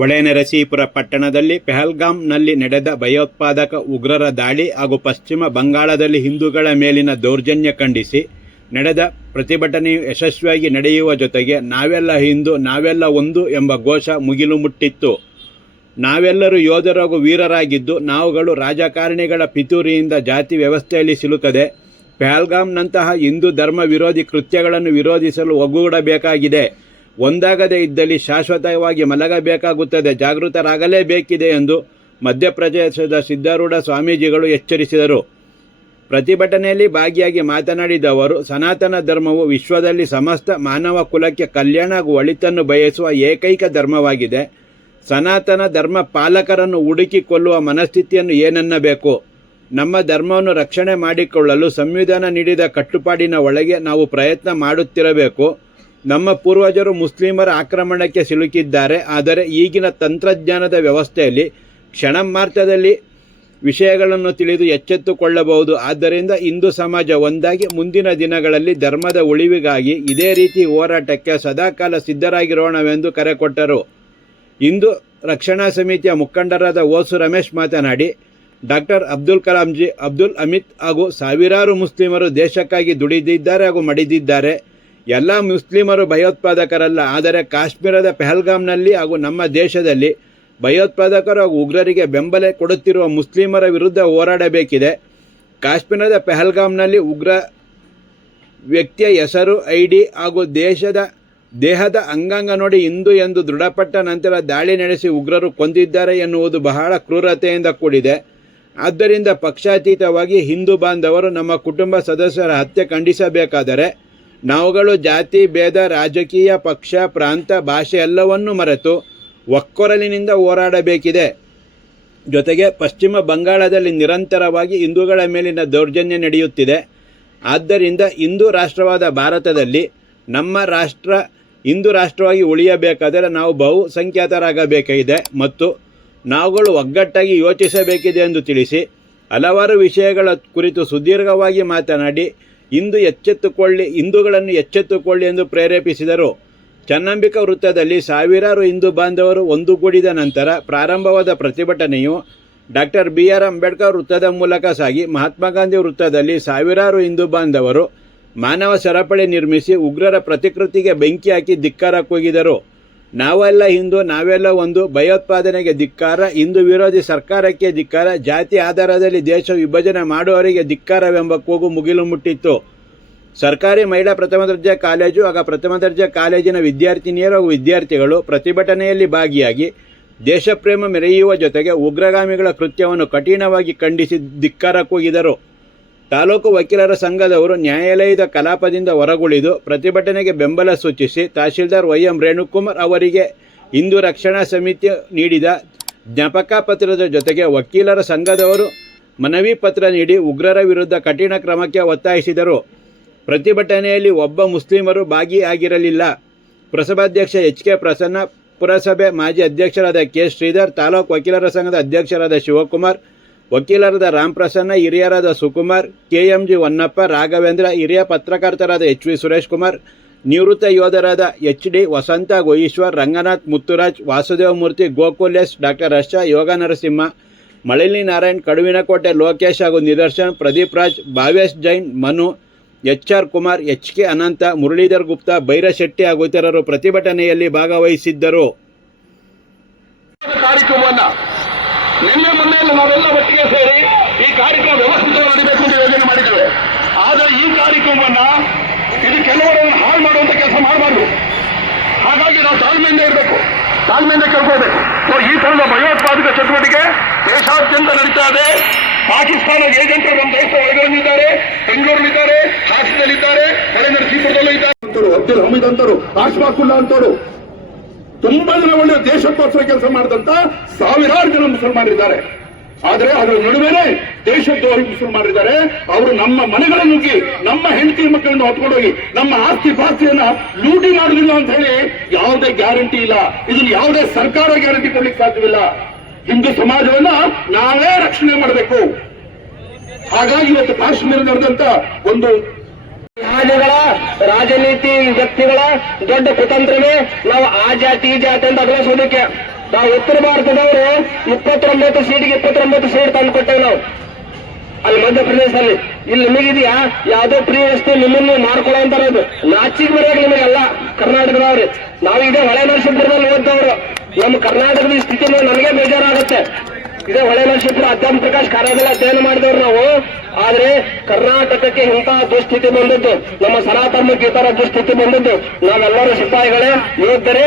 ಹೊಳೆನರಸೀಪುರ ಪಟ್ಟಣದಲ್ಲಿ ಪೆಹಲ್ಗಾಮ್ನಲ್ಲಿ ನಡೆದ ಭಯೋತ್ಪಾದಕ ಉಗ್ರರ ದಾಳಿ ಹಾಗೂ ಪಶ್ಚಿಮ ಬಂಗಾಳದಲ್ಲಿ ಹಿಂದೂಗಳ ಮೇಲಿನ ದೌರ್ಜನ್ಯ ಖಂಡಿಸಿ ನಡೆದ ಪ್ರತಿಭಟನೆಯು ಯಶಸ್ವಿಯಾಗಿ ನಡೆಯುವ ಜೊತೆಗೆ ನಾವೆಲ್ಲ ಹಿಂದೂ, ನಾವೆಲ್ಲ ಒಂದು ಎಂಬ ಘೋಷ ಮುಗಿಲು ಮುಟ್ಟಿತ್ತು. ನಾವೆಲ್ಲರೂ ಯೋಧರಾಗು ಹಾಗೂ ವೀರರಾಗಿದ್ದು, ನಾವುಗಳು ರಾಜಕಾರಣಿಗಳ ಪಿತೂರಿಯಿಂದ ಜಾತಿ ವ್ಯವಸ್ಥೆಯಲ್ಲಿ ಸಿಲುಕದೆ ಪೆಹಲ್ಗಾಮ್ನಂತಹ ಹಿಂದೂ ಧರ್ಮ ವಿರೋಧಿ ಕೃತ್ಯಗಳನ್ನು ವಿರೋಧಿಸಲು ಒಗ್ಗೂಡಬೇಕಾಗಿದೆ. ಒಂದಾಗದೇ ಇದ್ದಲ್ಲಿ ಶಾಶ್ವತವಾಗಿ ಮಲಗಬೇಕಾಗುತ್ತದೆ. ಜಾಗೃತರಾಗಲೇಬೇಕಿದೆ ಎಂದು ಮಧ್ಯಪ್ರದೇಶದ ಸಿದ್ಧಾರೂಢ ಸ್ವಾಮೀಜಿಗಳು ಎಚ್ಚರಿಸಿದರು. ಪ್ರತಿಭಟನೆಯಲ್ಲಿ ಭಾಗಿಯಾಗಿ ಮಾತನಾಡಿದ ಅವರು, ಸನಾತನ ಧರ್ಮವು ವಿಶ್ವದಲ್ಲಿ ಸಮಸ್ತ ಮಾನವ ಕುಲಕ್ಕೆ ಕಲ್ಯಾಣ ಹಾಗೂ ಒಳಿತನ್ನು ಬಯಸುವ ಏಕೈಕ ಧರ್ಮವಾಗಿದೆ. ಸನಾತನ ಧರ್ಮ ಪಾಲಕರನ್ನು ಹುಡುಕಿಕೊಳ್ಳುವ ಮನಸ್ಥಿತಿಯನ್ನು ಏನನ್ನಬೇಕು? ನಮ್ಮ ಧರ್ಮವನ್ನು ರಕ್ಷಣೆ ಮಾಡಿಕೊಳ್ಳಲು ಸಂವಿಧಾನ ನೀಡಿದ ಕಟ್ಟುಪಾಡಿನ ಒಳಗೆ ನಾವು ಪ್ರಯತ್ನ ಮಾಡುತ್ತಿರಬೇಕು. ನಮ್ಮ ಪೂರ್ವಜರು ಮುಸ್ಲಿಮರ ಆಕ್ರಮಣಕ್ಕೆ ಸಿಲುಕಿದ್ದಾರೆ. ಆದರೆ ಈಗಿನ ತಂತ್ರಜ್ಞಾನದ ವ್ಯವಸ್ಥೆಯಲ್ಲಿ ಕ್ಷಣ ಕ್ಷಣಮಾತ್ರದಲ್ಲಿ ವಿಷಯಗಳನ್ನು ತಿಳಿದು ಎಚ್ಚೆತ್ತುಕೊಳ್ಳಬಹುದು. ಆದ್ದರಿಂದ ಹಿಂದೂ ಸಮಾಜ ಒಂದಾಗಿ ಮುಂದಿನ ದಿನಗಳಲ್ಲಿ ಧರ್ಮದ ಉಳಿವಿಗಾಗಿ ಇದೇ ರೀತಿ ಹೋರಾಟಕ್ಕೆ ಸದಾಕಾಲ ಸಿದ್ಧರಾಗಿರೋಣವೆಂದು ಕರೆ ಕೊಟ್ಟರು. ಇಂದು ರಕ್ಷಣಾ ಸಮಿತಿಯ ಮುಖಂಡರಾದ ಓಸು ರಮೇಶ್ ಮಾತನಾಡಿ ಡಾಕ್ಟರ್ ಅಬ್ದುಲ್ ಕಲಾಂಜಿ ಅಬ್ದುಲ್ ಅಮಿತ್ ಹಾಗೂ ಸಾವಿರಾರು ಮುಸ್ಲಿಮರು ದೇಶಕ್ಕಾಗಿ ದುಡಿದಿದ್ದಾರೆ ಹಾಗೂ ಮಡಿದಿದ್ದಾರೆ. ಎಲ್ಲ ಮುಸ್ಲಿಮರು ಭಯೋತ್ಪಾದಕರಲ್ಲ. ಆದರೆ ಕಾಶ್ಮೀರದ ಪೆಹಲ್ಗಾಮ್ನಲ್ಲಿ ಹಾಗೂ ನಮ್ಮ ದೇಶದಲ್ಲಿ ಭಯೋತ್ಪಾದಕರು ಹಾಗೂ ಉಗ್ರರಿಗೆ ಬೆಂಬಲ ಕೊಡುತ್ತಿರುವ ಮುಸ್ಲಿಮರ ವಿರುದ್ಧ ಹೋರಾಡಬೇಕಿದೆ. ಕಾಶ್ಮೀರದ ಪೆಹಲ್ಗಾಮ್ನಲ್ಲಿ ಉಗ್ರ ವ್ಯಕ್ತಿಯ ಹೆಸರು ಐ ಡಿ ಹಾಗೂ ದೇಶದ ದೇಹದ ಅಂಗಾಂಗ ನೋಡಿ ಹಿಂದೂ ಎಂದು ದೃಢಪಟ್ಟ ನಂತರ ದಾಳಿ ನಡೆಸಿ ಉಗ್ರರು ಕೊಂದಿದ್ದಾರೆ ಎನ್ನುವುದು ಬಹಳ ಕ್ರೂರತೆಯಿಂದ ಕೂಡಿದೆ. ಆದ್ದರಿಂದ ಪಕ್ಷಾತೀತವಾಗಿ ಹಿಂದೂ ಬಾಂಧವರು ನಮ್ಮ ಕುಟುಂಬ ಸದಸ್ಯರ ಹತ್ಯೆ ಖಂಡಿಸಬೇಕಾದರೆ ನಾವುಗಳು ಜಾತಿ, ಭೇದ, ರಾಜಕೀಯ, ಪಕ್ಷ, ಪ್ರಾಂತ, ಭಾಷೆ ಎಲ್ಲವನ್ನೂ ಮರೆತು ಒಕ್ಕೊರಲಿನಿಂದ ಹೋರಾಡಬೇಕಿದೆ. ಜೊತೆಗೆ ಪಶ್ಚಿಮ ಬಂಗಾಳದಲ್ಲಿ ನಿರಂತರವಾಗಿ ಹಿಂದೂಗಳ ಮೇಲಿನ ದೌರ್ಜನ್ಯ ನಡೆಯುತ್ತಿದೆ. ಆದ್ದರಿಂದ ಹಿಂದೂ ರಾಷ್ಟ್ರವಾದ ಭಾರತದಲ್ಲಿ ನಮ್ಮ ರಾಷ್ಟ್ರ ಹಿಂದೂ ರಾಷ್ಟ್ರವಾಗಿ ಉಳಿಯಬೇಕಾದರೆ ನಾವು ಬಹುಸಂಖ್ಯಾತರಾಗಬೇಕಾಗಿದೆ ಮತ್ತು ನಾವುಗಳು ಒಗ್ಗಟ್ಟಾಗಿ ಯೋಚಿಸಬೇಕಿದೆ ಎಂದು ತಿಳಿಸಿ ಹಲವಾರು ವಿಷಯಗಳ ಕುರಿತು ಸುದೀರ್ಘವಾಗಿ ಮಾತನಾಡಿ ಇಂದು ಎಚ್ಚೆತ್ತುಕೊಳ್ಳಿ ಹಿಂದೂಗಳನ್ನು ಎಚ್ಚೆತ್ತುಕೊಳ್ಳಿ ಎಂದು ಪ್ರೇರೇಪಿಸಿದರು. ಚನ್ನಂಬಿಕಾ ವೃತ್ತದಲ್ಲಿ ಸಾವಿರಾರು ಹಿಂದೂ ಬಾಂಧವರು ಒಂದುಗೂಡಿದ ನಂತರ ಪ್ರಾರಂಭವಾದ ಪ್ರತಿಭಟನೆಯು ಡಾಕ್ಟರ್ ಬಿ ಆರ್ ಅಂಬೇಡ್ಕರ್ ವೃತ್ತದ ಮೂಲಕ ಸಾಗಿ, ಮಹಾತ್ಮ ಗಾಂಧಿ ವೃತ್ತದಲ್ಲಿ ಸಾವಿರಾರು ಹಿಂದೂ ಬಾಂಧವರು ಮಾನವ ಸರಪಳಿ ನಿರ್ಮಿಸಿ ಉಗ್ರರ ಪ್ರತಿಕೃತಿಗೆ ಬೆಂಕಿ ಹಾಕಿ ಧಿಕ್ಕಾರ ಕೂಗಿದರು. ನಾವೆಲ್ಲ ಹಿಂದೂ, ನಾವೆಲ್ಲ ಒಂದು ಭಯೋತ್ಪಾದನೆಗೆ ಧಿಕ್ಕಾರ, ಹಿಂದೂ ವಿರೋಧಿ ಸರ್ಕಾರಕ್ಕೆ ಧಿಕ್ಕಾರ, ಜಾತಿ ಆಧಾರದಲ್ಲಿ ದೇಶ ವಿಭಜನೆ ಮಾಡುವವರಿಗೆ ಧಿಕ್ಕಾರವೆಂಬ ಕೂಗು ಮುಗಿಲು ಮುಟ್ಟಿತ್ತು. ಸರ್ಕಾರಿ ಮಹಿಳಾ ಪ್ರಥಮ ದರ್ಜೆ ಕಾಲೇಜು ಆಗ ಪ್ರಥಮ ದರ್ಜೆ ಕಾಲೇಜಿನ ವಿದ್ಯಾರ್ಥಿನಿಯರು ಹಾಗೂ ವಿದ್ಯಾರ್ಥಿಗಳು ಪ್ರತಿಭಟನೆಯಲ್ಲಿ ಭಾಗಿಯಾಗಿ ದೇಶಪ್ರೇಮ ಮೆರೆಯುವ ಜೊತೆಗೆ ಉಗ್ರಗಾಮಿಗಳ ಕೃತ್ಯವನ್ನು ಕಠಿಣವಾಗಿ ಖಂಡಿಸಿ ಧಿಕ್ಕಾರ ಕೂಗಿದರು. ತಾಲೂಕು ವಕೀಲರ ಸಂಘದವರು ನ್ಯಾಯಾಲಯದ ಕಲಾಪದಿಂದ ಹೊರಗುಳಿದು ಪ್ರತಿಭಟನೆಗೆ ಬೆಂಬಲ ಸೂಚಿಸಿ ತಹಶೀಲ್ದಾರ್ ವೈ ಎಂ ರೇಣುಕುಮಾರ್ ಅವರಿಗೆ ಹಿಂದೂ ರಕ್ಷಣಾ ಸಮಿತಿ ನೀಡಿದ ಜ್ಞಾಪಕ ಪತ್ರದ ಜೊತೆಗೆ ವಕೀಲರ ಸಂಘದವರು ಮನವಿ ಪತ್ರ ನೀಡಿ ಉಗ್ರರ ವಿರುದ್ಧ ಕಠಿಣ ಕ್ರಮಕ್ಕೆ ಒತ್ತಾಯಿಸಿದರು. ಪ್ರತಿಭಟನೆಯಲ್ಲಿ ಒಬ್ಬ ಮುಸ್ಲಿಮರು ಭಾಗಿಯಾಗಿರಲಿಲ್ಲ. ಪ್ರಸಭಾಧ್ಯಕ್ಷ ಎಚ್ ಕೆ ಪ್ರಸನ್ನ, ಪುರಸಭೆ ಮಾಜಿ ಅಧ್ಯಕ್ಷರಾದ ಕೆ ಶ್ರೀಧರ್, ತಾಲೂಕು ವಕೀಲರ ಸಂಘದ ಅಧ್ಯಕ್ಷರಾದ ಶಿವಕುಮಾರ್ ವಕೀಲರಾದ ರಾಮ್ ಪ್ರಸನ್ನ, ಹಿರಿಯರಾದ ಸುಕುಮಾರ್, ಕೆಎಂಜಿ ಹೊನ್ನಪ್ಪ, ರಾಘವೇಂದ್ರ, ಹಿರಿಯ ಪತ್ರಕರ್ತರಾದ ಎಚ್ ವಿ ಸುರೇಶ್ ಕುಮಾರ್, ನಿವೃತ್ತ ಯೋಧರಾದ H D Vasanta Goyeshwar, Ranganath Muthuraj Vasudevamurthy Gokul S doctor Harsha Yoga Narasimha Malali Narayan, Kaduvinakote Lokesh ಹಾಗೂ Nidarshan, Pradeep Raj Bhavesh Jain, Manu, H R Kumar, H K Ananta, Muralidhar Gupta Bhairashetty ಹಾಗೂ ಇತರರು ಪ್ರತಿಭಟನೆಯಲ್ಲಿ ಭಾಗವಹಿಸಿದ್ದರು. ನಿನ್ನೆ ಮೊನ್ನೆ ನಾವೆಲ್ಲ ಒಟ್ಟಿಗೆ ಸೇರಿ ಈ ಕಾರ್ಯಕ್ರಮ ವ್ಯವಸ್ಥಿತವಾಗಿ ನಡೀಬೇಕು ಅಂತ ಯೋಜನೆ ಮಾಡಿದ್ದೇವೆ. ಆದರೆ ಈ ಕಾರ್ಯಕ್ರಮವನ್ನ ಇದು ಕೆಲವರನ್ನು ಹಾಳು ಮಾಡುವಂತ ಕೆಲಸ ಮಾಡಬಾರ್ದು. ಹಾಗಾಗಿ ನಾವು ತಾಳ್ಮೆಯಿಂದ ಇರಬೇಕು. ತಾಳ್ಮೆಯಿಂದ ಕೇಳ್ಕೊಳ್ಬೇಕು ಸೊ ಈ ತರದ ಭಯೋತ್ಪಾದಕ ಚಟುವಟಿಕೆ ದೇಶಾದ್ಯಂತ ನಡೀತಾ ಇದೆ. ಪಾಕಿಸ್ತಾನ ಏಜೆಂಟರು ನಮ್ಮ ದೇಶದ ಒಳಗೊಂಡಿದ್ದಾರೆ ಬೆಂಗಳೂರಿನಲ್ಲಿದ್ದಾರೆ ಹಾಸನದಲ್ಲಿದ್ದಾರೆ ಹೊಳೆನರಸೀಪುರದಲ್ಲೂ ಇದ್ದಾರೆ. ಅಂತರು ಅಬ್ದುಲ್ ಹಮೀದ್ ಅಂತರು ಆಶ್ವಾಕುಲ್ಲಾ ಅಂತವರು ತುಂಬಾ ಜನ ಒಳ್ಳೆ ದೇಶಕ್ಕೋಸ್ಕರ ಕೆಲಸ ಮಾಡಿದಂತ ಸಾವಿರಾರು ಜನ ಮುಸಲ್ಮಾನರಿದ್ದಾರೆ. ಆದ್ರೆ ಅದರ ನಡುವೆನೆ ದೇಶದ್ರೋಹಿ ಮುಸಲ್ಮಾನರಿದ್ದಾರೆ. ಅವರು ನಮ್ಮ ಮನೆಗಳ ನುಗ್ಗಿ, ನಮ್ಮ ಹೆಂಡತಿ ಮಕ್ಕಳನ್ನು ಹೊತ್ಕೊಂಡೋಗಿ, ನಮ್ಮ ಆಸ್ತಿ ಪಾಸ್ತಿಯನ್ನ ಲೂಟಿ ಮಾಡುದಿಲ್ಲ ಅಂತ ಹೇಳಿ ಯಾವುದೇ ಗ್ಯಾರಂಟಿ ಇಲ್ಲ. ಇದನ್ನ ಯಾವುದೇ ಸರ್ಕಾರ ಗ್ಯಾರಂಟಿ ಕೊಡ್ಲಿಕ್ಕೆ ಸಾಧ್ಯವಿಲ್ಲ. ಹಿಂದೂ ಸಮಾಜವನ್ನ ನಾವೇ ರಕ್ಷಣೆ ಮಾಡಬೇಕು. ಹಾಗಾಗಿ ಇವತ್ತು ಕಾಶ್ಮೀರ ನಡೆದಂತ ಒಂದು ಸಮಾಜಗಳ ರಾಜನೀತಿ ವ್ಯಕ್ತಿಗಳ ದೊಡ್ಡ ಕುತಂತ್ರವೇ ನಾವು ಆ ಜಾತಿ, ಈ ಜಾತಿ ಅಂತ ಅಗಲಿಸೋದಕ್ಕೆ ನಾವು ಉತ್ತರ ಭಾರತದವರು ಇಪ್ಪತ್ತೊಂಬತ್ತು ಸೀಟಿಗೆ ಇಪ್ಪತ್ತೊಂಬತ್ತು ಸೀಟ್ ತಂದು ಕೊಟ್ಟೇವೆ ನಾವು. ಅಲ್ಲಿ ಮಧ್ಯಪ್ರದೇಶದಲ್ಲಿ. ಇಲ್ಲಿ ನಿಮಗಿದೆಯಾ? ಯಾವುದೋ ಪ್ರಿಯ ವಸ್ತು ನಿಮ್ಮನ್ನು ಮಾಡ್ಕೊಳ್ಳೋ ಅಂತ ಇದು ನಾಚಿಗೆ ಬರೆಯಾಗ ನಿಮಗೆಲ್ಲ ಕರ್ನಾಟಕದವ್ರಿ. ನಾವು ಇದೇ ಹೊಳೆ ನರಸೀಪುರದಲ್ಲಿ ಓದ್ದವರು. ನಮ್ಮ ಕರ್ನಾಟಕದ ಸ್ಥಿತಿ ನನಗೆ ಬೇಜಾರಾಗುತ್ತೆ. ಇದೇ. ಹೊಳೆ ನರಸೀಪುರ ಅಧ್ಯಾತ್ಮ ಪ್ರಕಾಶ್ ಕಾರ್ಯದಲ್ಲಿ ಅಧ್ಯಯನ ಮಾಡಿದವ್ರು ನಾವು. ಆದ್ರೆ ಕರ್ನಾಟಕಕ್ಕೆ ಇಂತಹ ದುಸ್ಥಿತಿ ಬಂದದ್ದು, ನಮ್ಮ ಸನಾತನ ಗೀತರ ದುಸ್ಥಿತಿ ಬಂದದ್ದು, ನಾವೆಲ್ಲರೂ ಸಿಪಾಯಿಗಳೇ ಯೋಧರೇ